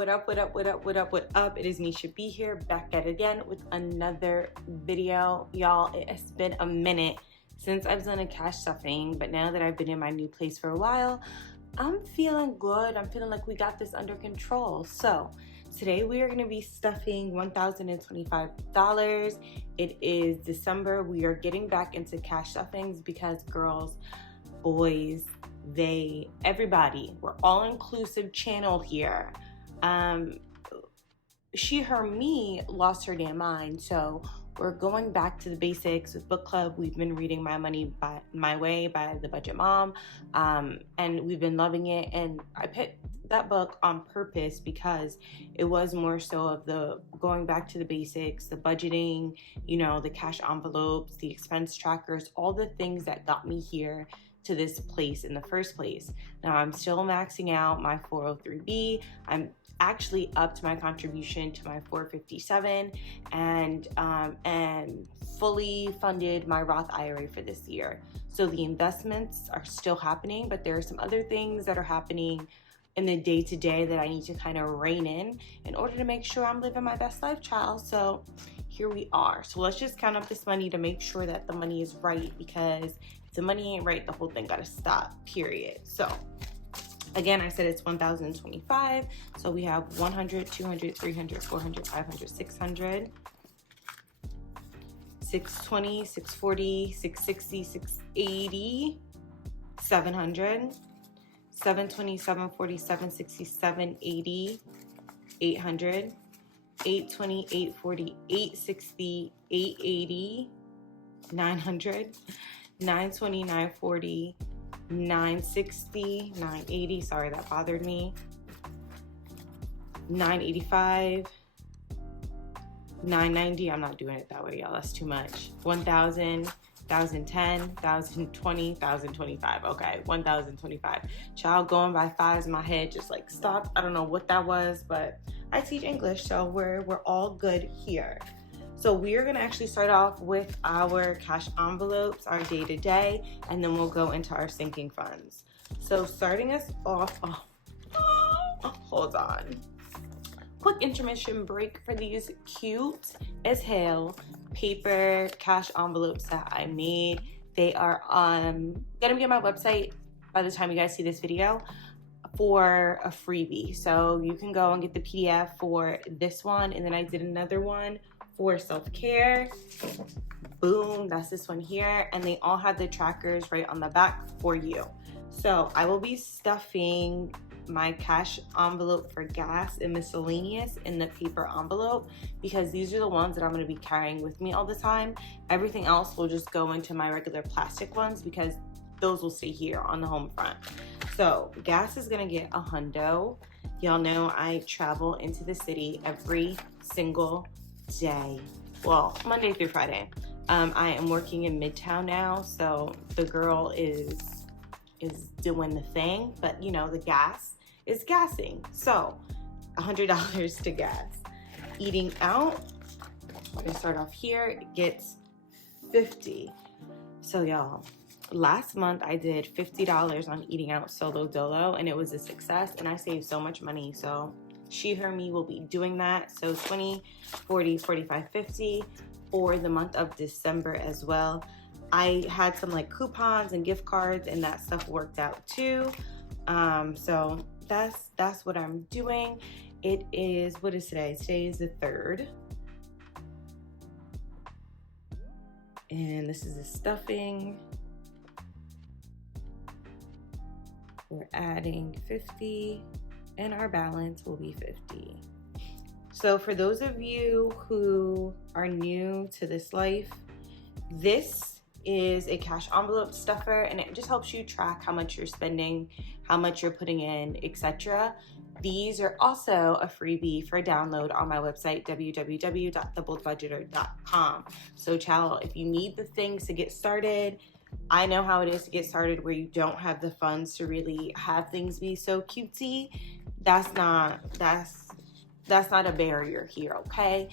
What up, what up, what up, what up, what up? It is Miesha B here, back at it again with another video. Y'all, it has been a minute since I've done a cash stuffing, but now that I've been in my new place for a while, I'm feeling good. I'm feeling like we got this under control. So today we are going to be stuffing $1,025. It is December. We are getting back into cash stuffings because girls, boys, everybody, we're all inclusive channel here. She, her, me lost her damn mind. So we're going back to the basics with book club. We've been reading My Way by the Budget Mom, and we've been loving it. And I picked that book on purpose because it was more so of the going back to the basics, the budgeting, you know, the cash envelopes, the expense trackers, all the things that got me here to this place in the first place. Now I'm still maxing out my 403B. I'm actually up to my contribution to my 457 and fully funded my Roth IRA for this year. So the investments are still happening, but there are some other things that are happening in the day-to-day that I need to kind of rein in order to make sure I'm living my best life, child. So here we are. So let's just count up this money to make sure that the money is right, because if the money ain't right, the whole thing gotta stop, period. So again, I said it's 1,025. So we have 100, 200, 300, 400, 500, 600, 620, 640, 660, 680, 700, 720, 740, 760, 780, 800, 820, 840, 860, 880, 900, 920, 940, 960, 980, sorry, that bothered me, 985, 990, I'm not doing it that way, y'all, that's too much, 1,000, 1,010, 1,020, 1,025, okay, 1,025. Child, going by fives in my head just like stopped. I don't know what that was, but I teach English, so we're all good here. So we are gonna actually start off with our cash envelopes, our day-to-day, and then we'll go into our sinking funds. So starting us off, hold on. Quick intermission break for these cute as hell paper cash envelopes that I made. They are gonna be on my website by the time you guys see this video for a freebie. So you can go and get the PDF for this one, and then I did another one for self-care. Boom, that's this one here, and they all have the trackers right on the back for you. So I will be stuffing my cash envelope for gas and miscellaneous in the paper envelope because these are the ones that I'm going to be carrying with me all the time. Everything else will just go into my regular plastic ones because those will stay here on the home front. So gas is going to get a hundo. Y'all know I travel into the city every single day. Well, Monday through Friday. I am working in Midtown now, so the girl is doing the thing, but you know, the gas is gassing. So $100 to gas. Eating out, we're gonna start off here. It gets 50. So y'all, last month I did $50 on eating out solo dolo, and it was a success, and I saved so much money. So she, her, me will be doing that. So 20, 40, 45, 50 for the month of December as well. I had some like coupons and gift cards, and that stuff worked out too. So that's what I'm doing. It is, what is today? Today is the 3rd. And this is the stuffing. We're adding 50, and our balance will be 50. So for those of you who are new to this life, this is a cash envelope stuffer, and it just helps you track how much you're spending, how much you're putting in, etc. These are also a freebie for download on my website, www.theboldbudgeter.com. So child, if you need the things to get started, I know how it is to get started where you don't have the funds to really have things be so cutesy. That's not a barrier here, okay?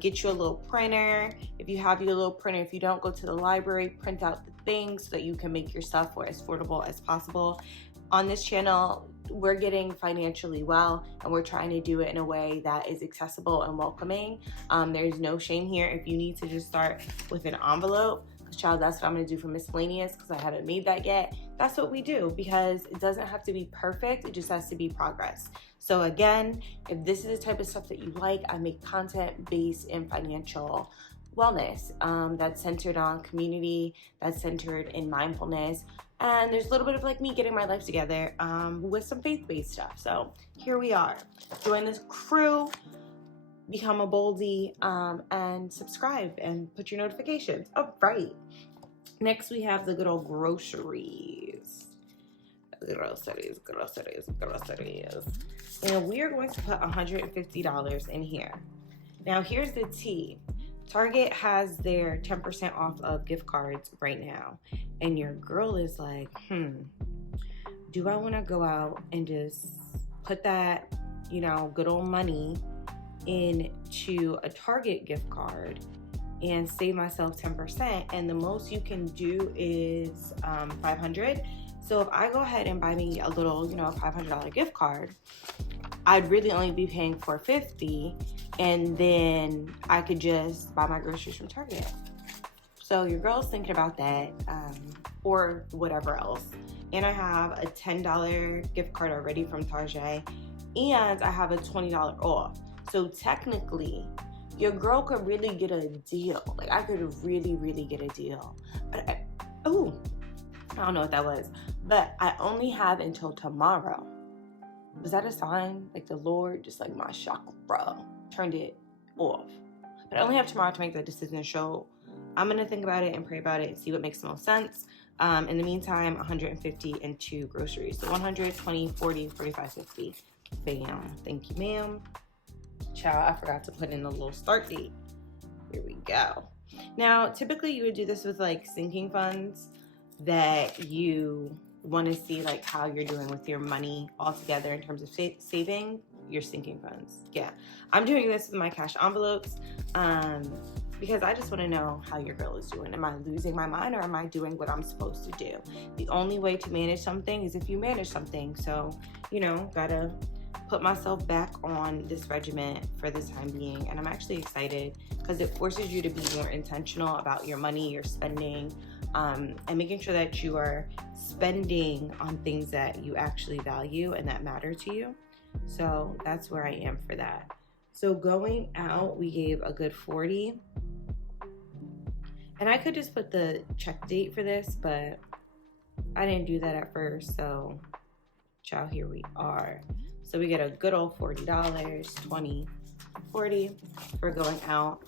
Get you a little printer. If you have your little printer, if you don't, go to the library, print out things so that you can make your stuff for as affordable as possible. On this channel, we're getting financially well, and we're trying to do it in a way that is accessible and welcoming. There's no shame here. If you need to just start with an envelope, because child, that's what I'm gonna do for miscellaneous, because I haven't made that yet. That's what we do, because it doesn't have to be perfect, it just has to be progress. So again, if this is the type of stuff that you like, I make content based in financial wellness, that's centered on community, that's centered in mindfulness, and there's a little bit of like me getting my life together with some faith-based stuff. So here we are. Join this crew, become a boldie, and subscribe and put your notifications. All right. Next, we have the good old groceries. Groceries. And we are going to put $150 in here. Now, here's the tea. Target has their 10% off of gift cards right now. And your girl is like, do I want to go out and just put that, good old money into a Target gift card and save myself 10%? And the most you can do is $500. So if I go ahead and buy me a little, $500 gift card, I'd really only be paying $450, and then I could just buy my groceries from Target. So your girl's thinking about that, or whatever else. And I have a $10 gift card already from Target, and I have a $20 off. So technically, your girl could really get a deal. Like, I could really, really get a deal. But I don't know what that was. But I only have until tomorrow. Was that a sign? Like the Lord, just like my chakra, turned it off. But I only have tomorrow to make that decision. So I'm going to think about it and pray about it and see what makes the most sense. In the meantime, 150 into groceries. So 120, 40, 45, 50. Bam. Thank you, ma'am. Child, I forgot to put in a little start date. Here we go. Now, typically you would do this with like sinking funds that you want to see like how you're doing with your money altogether in terms of saving your sinking funds. Yeah, I'm doing this with my cash envelopes because I just want to know how your girl is doing. Am I losing my mind, or am I doing what I'm supposed to do? The only way to manage something is if you manage something. So, gotta put myself back on this regiment for the time being. And I'm actually excited because it forces you to be more intentional about your money, your spending, and making sure that you are spending on things that you actually value and that matter to you. So that's where I am for that. So going out, we gave a good 40. And I could just put the check date for this, but I didn't do that at first. So, child, here we are. So we get a good old $40, 20, 40 for going out.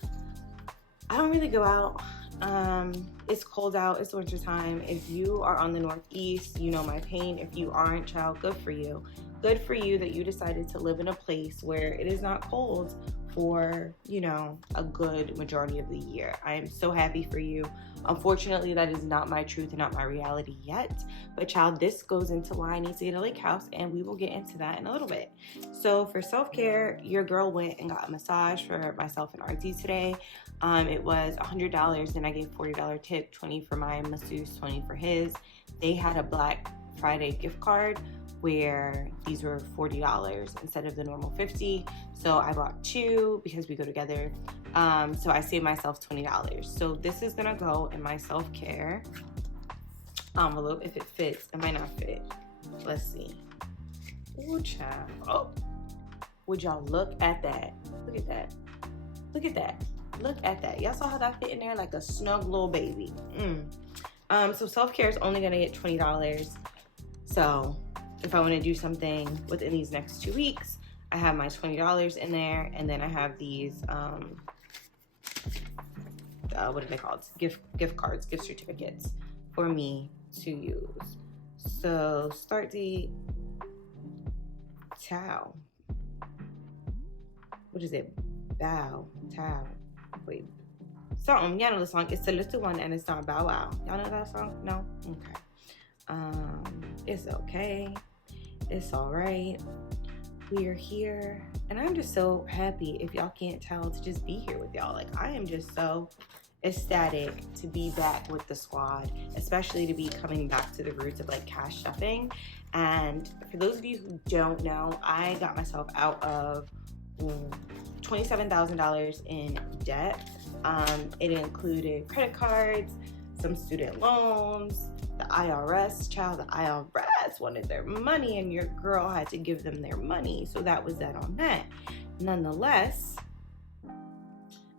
I don't really go out. It's cold out, it's winter time. If you are on the Northeast, you know my pain. If you aren't, child, good for you. Good for you that you decided to live in a place where it is not cold for, a good majority of the year. I am so happy for you. Unfortunately, that is not my truth and not my reality yet. But child, this goes into why I need to get a lake house, and we will get into that in a little bit. So for self-care, your girl went and got a massage for myself and RT today. It was $100, and I gave $40 tip, 20 for my masseuse, 20 for his. They had a Black Friday gift card where these were $40 instead of the normal $50. So I bought two because we go together. So I saved myself $20. So this is gonna go in my self-care envelope if it fits. It might not fit. Let's see. Ooh, child. Oh, would y'all look at that? Look at that. Look at that. Look at that. Y'all saw how that fit in there like a snug little baby. So self-care is only gonna get $20. So if I want to do something within these next 2 weeks, I have my $20 in there, and then I have these what are they called? Gift cards, gift certificates for me to use. So start date, Tao. What is it? Bow, Tao. Wait, something. Y'all know the song. It's a little one, and it's not Bow Wow. Y'all know that song? No? Okay. It's okay. It's all right. We are here, and I'm just so happy, if y'all can't tell, to just be here with y'all. Like, I am just so ecstatic to be back with the squad, especially to be coming back to the roots of like cash stuffing. And for those of you who don't know, I got myself out of $27,000 in debt. It included credit cards, some student loans, the IRS. Child, the IRS wanted their money and your girl had to give them their money. So that was that on that. Nonetheless,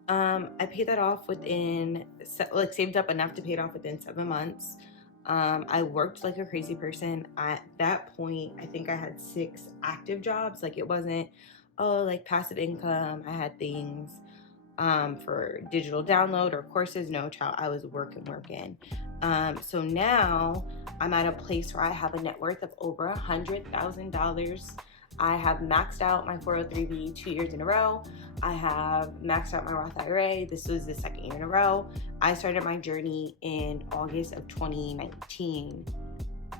I paid that off within, like saved up enough to pay it off within 7 months. I worked like a crazy person. At that point, I think I had 6 active jobs. Like it wasn't, oh, like passive income. I had things for digital download or courses. No, child, I was working. So now I'm at a place where I have a net worth of over $100,000. I have maxed out my 403b 2 years in a row. I have maxed out my Roth IRA. This was the 2nd year in a row. I started my journey in August of 2019.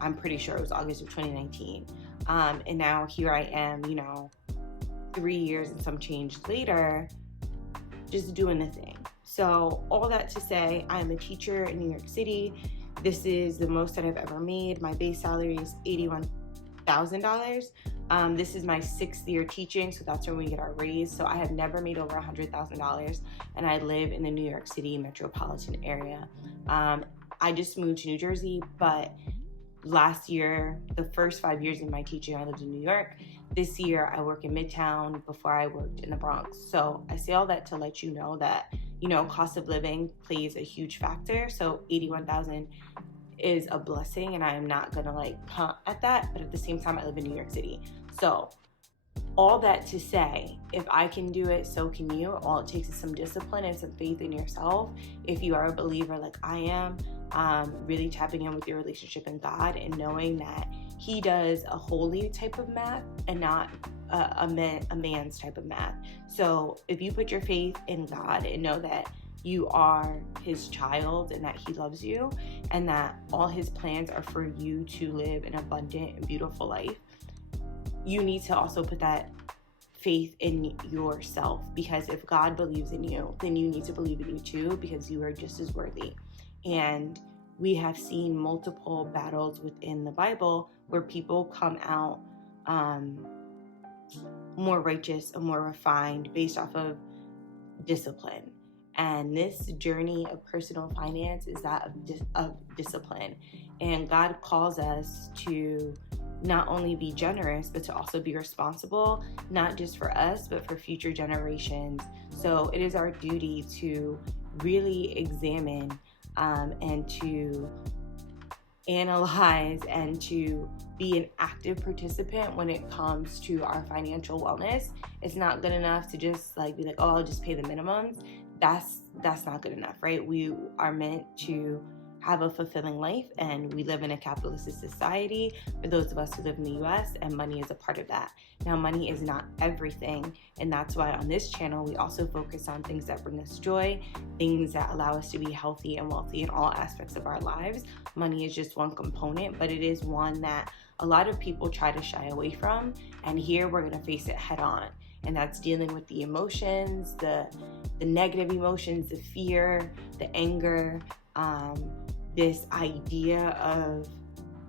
I'm pretty sure it was August of 2019. And now here I am, 3 years and some change later, just doing the thing. So all that to say, I'm a teacher in New York City. This is the most that I've ever made. My base salary is $81,000. This is my 6th year teaching, so that's when we get our raise. So I have never made over $100,000, and I live in the New York City metropolitan area. I just moved to New Jersey, but last year, the first 5 years of my teaching, I lived in New York. This year, I work in Midtown. Before I worked in the Bronx. So I say all that to let you know that, cost of living plays a huge factor. So $81,000 is a blessing, and I am not gonna punt at that. But at the same time, I live in New York City. So all that to say, if I can do it, so can you. All it takes is some discipline and some faith in yourself. If you are a believer like I am, really tapping in with your relationship in God and knowing that He does a holy type of math and not a man's type of math. So if you put your faith in God and know that you are His child and that He loves you and that all His plans are for you to live an abundant and beautiful life, you need to also put that faith in yourself, because if God believes in you, then you need to believe in you too, because you are just as worthy. And we have seen multiple battles within the Bible where people come out more righteous and more refined based off of discipline. And this journey of personal finance is that of discipline. And God calls us to not only be generous, but to also be responsible, not just for us, but for future generations. So it is our duty to really examine and to analyze and to be an active participant when it comes to our financial wellness. It's not good enough to just be like, oh, I'll just pay the minimums. That's not good enough, right? We are meant to have a fulfilling life, and we live in a capitalist society for those of us who live in the US, and money is a part of that. Now, money is not everything, and that's why on this channel we also focus on things that bring us joy, things that allow us to be healthy and wealthy in all aspects of our lives. Money is just one component, but it is one that a lot of people try to shy away from, and here we're going to face it head on. And that's dealing with the emotions, the negative emotions, the fear, the anger, this idea of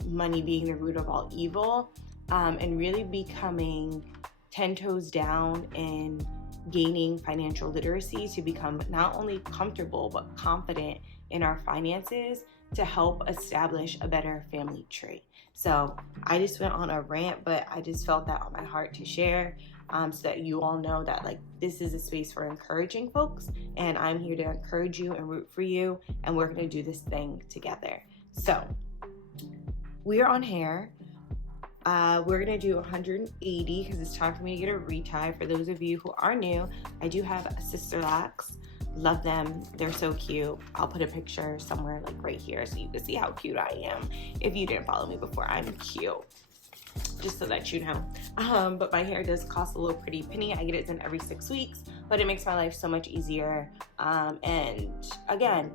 money being the root of all evil, and really becoming 10 toes down and gaining financial literacy to become not only comfortable but confident in our finances to help establish a better family tree. So I just went on a rant, but I just felt that on my heart to share, so that you all know that this is a space for encouraging folks, and I'm here to encourage you and root for you, and we're going to do this thing together. So we are on hair. We're going to do 180 because it's time for me to get a retie. For those of you who are new, I do have a sister locks. Love them. They're so cute. I'll put a picture somewhere right here so you can see how cute I am. If you didn't follow me before, I'm cute. Just so that you know. But my hair does cost a little pretty penny. I get it done every 6 weeks, but it makes my life so much easier. And again,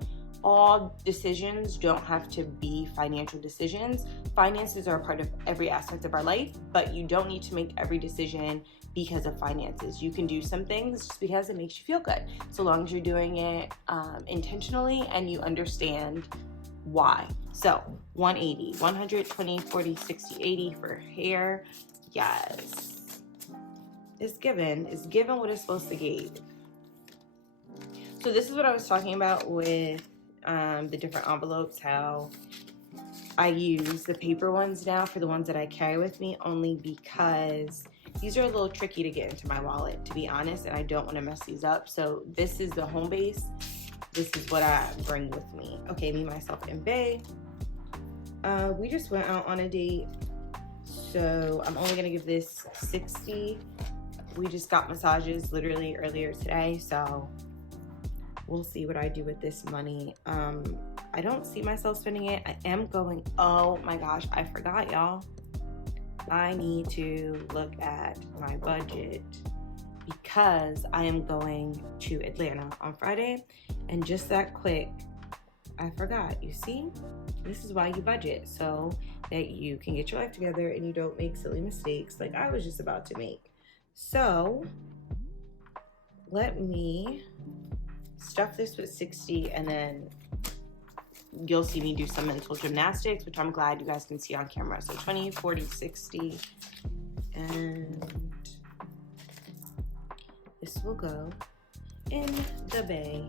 all decisions don't have to be financial decisions. Finances are a part of every aspect of our life, but you don't need to make every decision because of finances. You can do some things just because it makes you feel good, so long as you're doing it intentionally and you understand why. So 180, 120, 40, 60, 80 for hair. Yes. It's given what it's supposed to give. So this is what I was talking about with the different envelopes, how I use the paper ones now for the ones that I carry with me, only because these are a little tricky to get into my wallet, to be honest, and I don't want to mess these up. So this is the home base. This is what I bring with me. Okay, me, myself, and Bae. We just went out on a date, so I'm only gonna give this 60. We just got massages literally earlier today, so we'll see what I do with this money. I don't see myself spending it. I am going, oh my gosh, I forgot, y'all. I need to look at my budget because I am going to Atlanta on Friday, and just that quick, I forgot. You see, this is why you budget, so that you can get your life together and you don't make silly mistakes like I was just about to make. So let me stuff this with 60, and then you'll see me do some mental gymnastics, which I'm glad you guys can see on camera. So 20, 40, 60, and this will go in the Bae.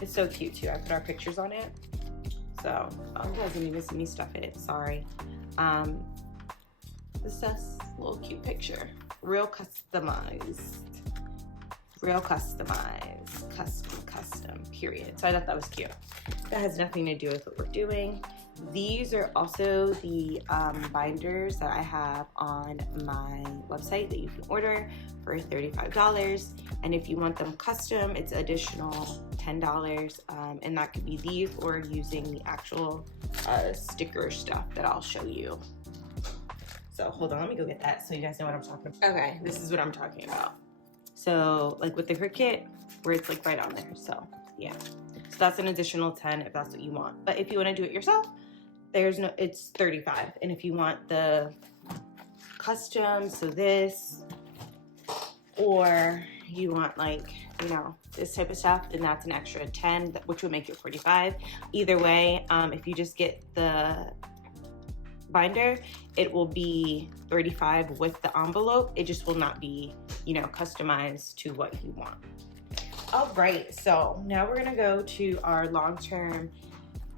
It's so cute too. I put our pictures on it, so you guys didn't even see me stuff it. Sorry. This is a little cute picture. Real customized. Real customized. Custom, period. So I thought that was cute. That has nothing to do with what we're doing. These are also the binders that I have on my website that you can order for $35. And if you want them custom, it's additional $10. And that could be these or using the actual sticker stuff that I'll show you. So hold on, let me go get that so you guys know what I'm talking about. Okay, this is what I'm talking about. So like with the Cricut, where it's like right on there. So yeah, so that's an additional 10 if that's what you want. But if you want to do it yourself, it's 35. And if you want the custom, so this, or you want like, you know, this type of stuff, then that's an extra 10, which would make it 45. Either way, if you just get the binder, it will be 35 with the envelope. It just will not be, you know, customized to what you want. All right, so now we're gonna go to our long-term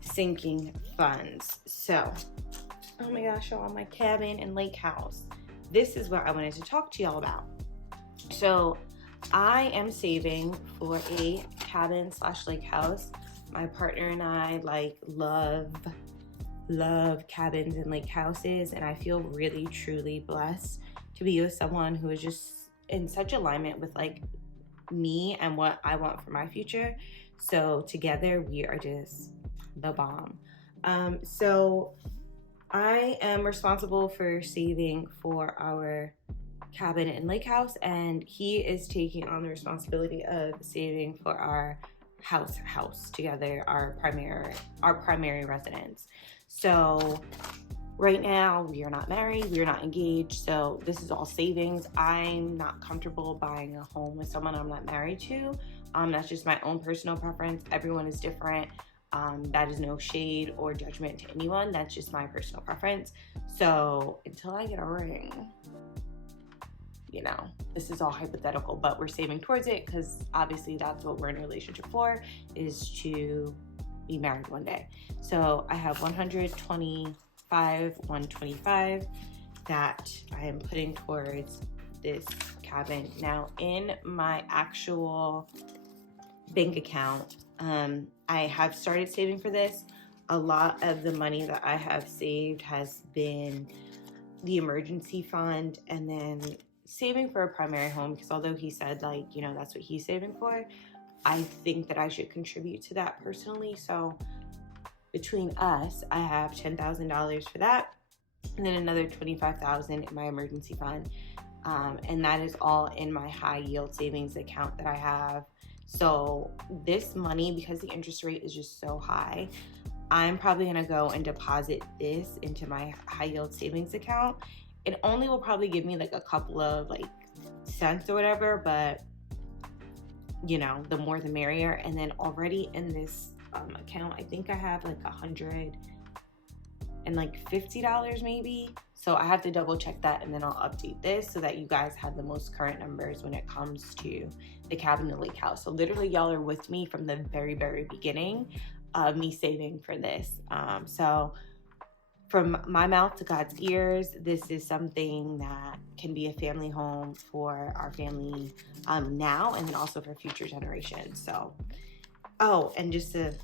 sinking funds. So, oh my gosh, y'all, my cabin and lake house. This is what I wanted to talk to y'all about. So I am saving for a cabin / lake house. My partner and I love cabins and lake houses, and I feel really truly blessed to be with someone who is just in such alignment with like me and what I want for my future. So together we are just the bomb. So I am responsible for saving for our cabin and lake house, and he is taking on the responsibility of saving for our house together, our primary residence. So right now we are not married, we are not engaged, so this is all savings. I'm not comfortable buying a home with someone I'm not married to. That's just my own personal preference. Everyone is different. That is no shade or judgment to anyone. That's just my personal preference. So until I get a ring, you know, this is all hypothetical, but we're saving towards it because obviously that's what we're in a relationship for, is to be married one day. So I have 125 that I am putting towards this cabin. Now in my actual bank account, I have started saving for this. A lot of the money that I have saved has been the emergency fund, and then saving for a primary home, because although he said like, you know, that's what he's saving for, I think that I should contribute to that personally. So between us, I have $10,000 for that, and then another $25,000 in my emergency fund. And that is all in my high yield savings account that I have. So this money, because the interest rate is just so high, I'm probably gonna go and deposit this into my high yield savings account. It only will probably give me like a couple of like cents or whatever, but you know, the more the merrier. And then already in this account, I think I have like $150 maybe. So I have to double check that, and then I'll update this so that you guys have the most current numbers when it comes to the cabin and lake house. So literally y'all are with me from the very, very beginning of me saving for this. So from my mouth to God's ears, this is something that can be a family home for our family now, and then also for future generations. So, oh, and just to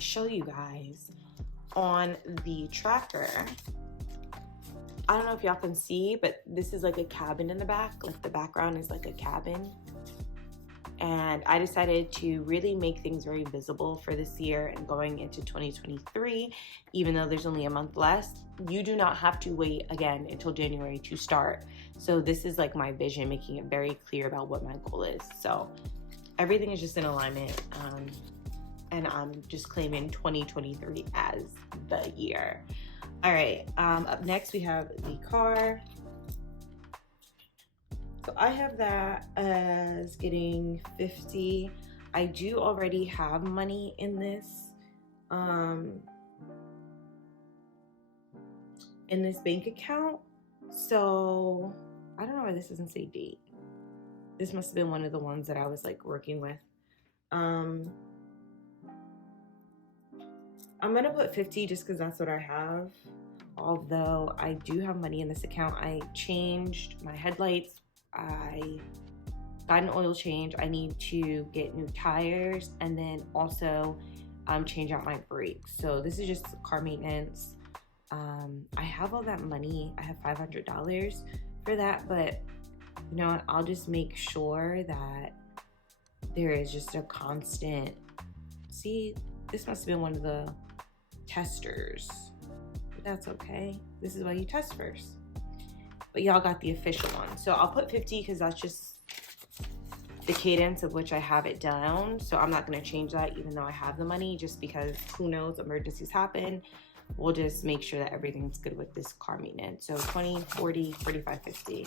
show you guys on the tracker, I don't know if y'all can see, but this is like a cabin in the back. Like the background is like a cabin. And I decided to really make things very visible for this year and going into 2023, even though there's only a month left. You do not have to wait again until January to start. So this is like my vision, making it very clear about what my goal is. So everything is just in alignment. And I'm just claiming 2023 as the year. All right, up next we have the car. So I have that as getting 50. I do already have money in this bank account. So I don't know why this doesn't say date. This must have been one of the ones that I was like working with. I'm gonna put 50 just because that's what I have. Although I do have money in this account. I changed my headlights. I got an oil change. I need to get new tires and then also change out my brakes. So this is just car maintenance. I have all that money. I have $500 for that, but you know what? I'll just make sure that there is just a constant. See, this must have been one of the testers, but that's okay. This is why you test first. But y'all got the official one. So I'll put 50 because that's just the cadence of which I have it down. So I'm not going to change that even though I have the money, just because who knows, emergencies happen. We'll just make sure that everything's good with this car maintenance. So 20, 40, 45, 50.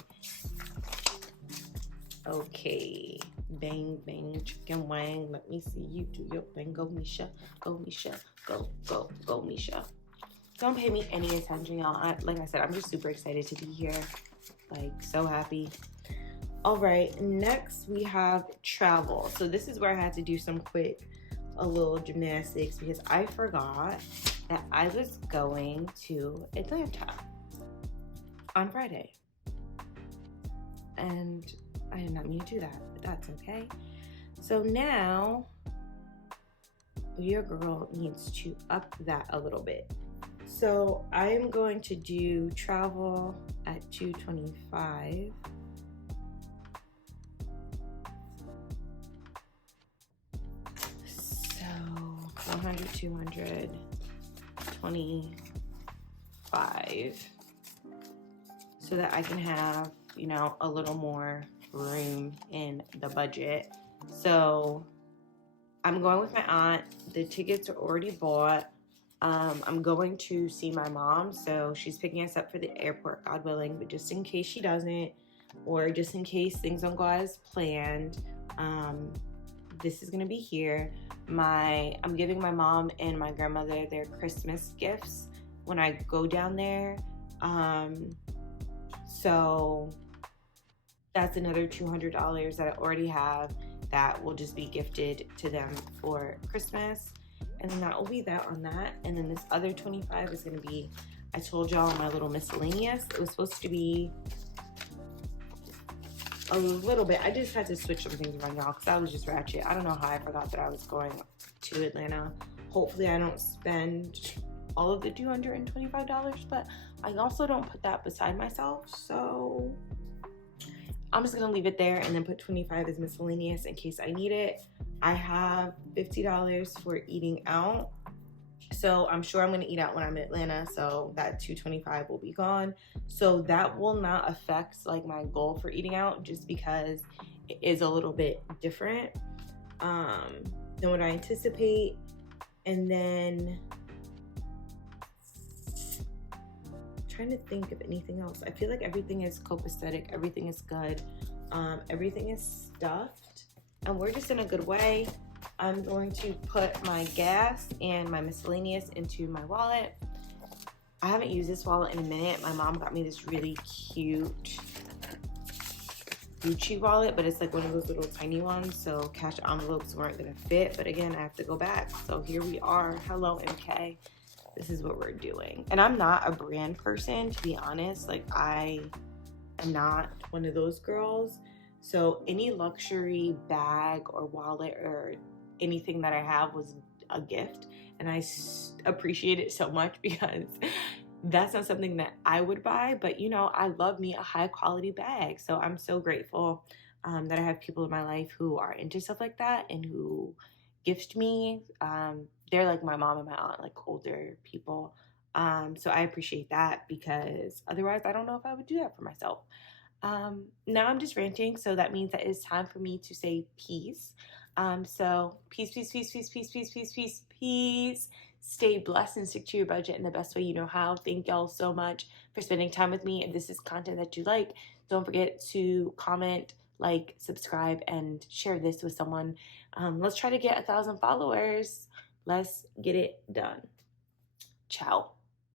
Okay. Bang, bang, chicken wang. Let me see you do your thing. Go, Miesha. Go, Miesha. Go, go, go, Miesha. Don't pay me any attention, y'all. Like I said, I'm just super excited to be here. Like, so happy. All right, next we have travel. So this is where I had to do a little gymnastics because I forgot that I was going to Atlanta on Friday. And I did not mean to do that, but that's okay. So now your girl needs to up that a little bit. So I'm going to do travel at $225. So 100, 225. So that I can have, you know, a little more room in the budget. So I'm going with my aunt. The tickets are already bought. I'm going to see my mom, so she's picking us up for the airport, God willing, but just in case she doesn't, or just in case things don't go as planned, this is gonna be here. I'm giving my mom and my grandmother their Christmas gifts when I go down there. So that's another $200 that I already have that will just be gifted to them for Christmas. And then that will be that on that. And then this other 25 is going to be, I told y'all, my little miscellaneous. It was supposed to be a little bit. I just had to switch some things around, y'all, because I was just ratchet. I don't know how I forgot that I was going to Atlanta. Hopefully I don't spend all of the $225, but I also don't put that beside myself. So I'm just going to leave it there and then put 25 as miscellaneous in case I need it. I have $50 for eating out. So I'm sure I'm going to eat out when I'm in Atlanta. So that $225 will be gone. So that will not affect like my goal for eating out just because it is a little bit different. than what I anticipate. And then trying to think of anything else. I feel like everything is copacetic, everything is good, everything is stuffed, and we're just in a good way. I'm going to put my gas and my miscellaneous into my wallet. I haven't used this wallet in a minute. My mom got me this really cute Gucci wallet, but it's like one of those little tiny ones, so cash envelopes weren't gonna fit. But again, I have to go back. So here we are. Hello, MK. This is what we're doing. And I'm not a brand person, to be honest. Like, I am not one of those girls. So any luxury bag or wallet or anything that I have was a gift, and I appreciate it so much because that's not something that I would buy. But you know, I love me a high quality bag, so I'm so grateful that I have people in my life who are into stuff like that and who gift me. They're like my mom and my aunt, like older people. So I appreciate that, because otherwise I don't know if I would do that for myself. Now I'm just ranting, so that means that it's time for me to say peace. So peace, peace, peace, peace, peace, peace, peace, peace, peace. Stay blessed and stick to your budget in the best way you know how. Thank y'all so much for spending time with me. If this is content that you like, don't forget to comment, like, subscribe, and share this with someone. Let's try to get 1,000 followers. Let's get it done. Ciao.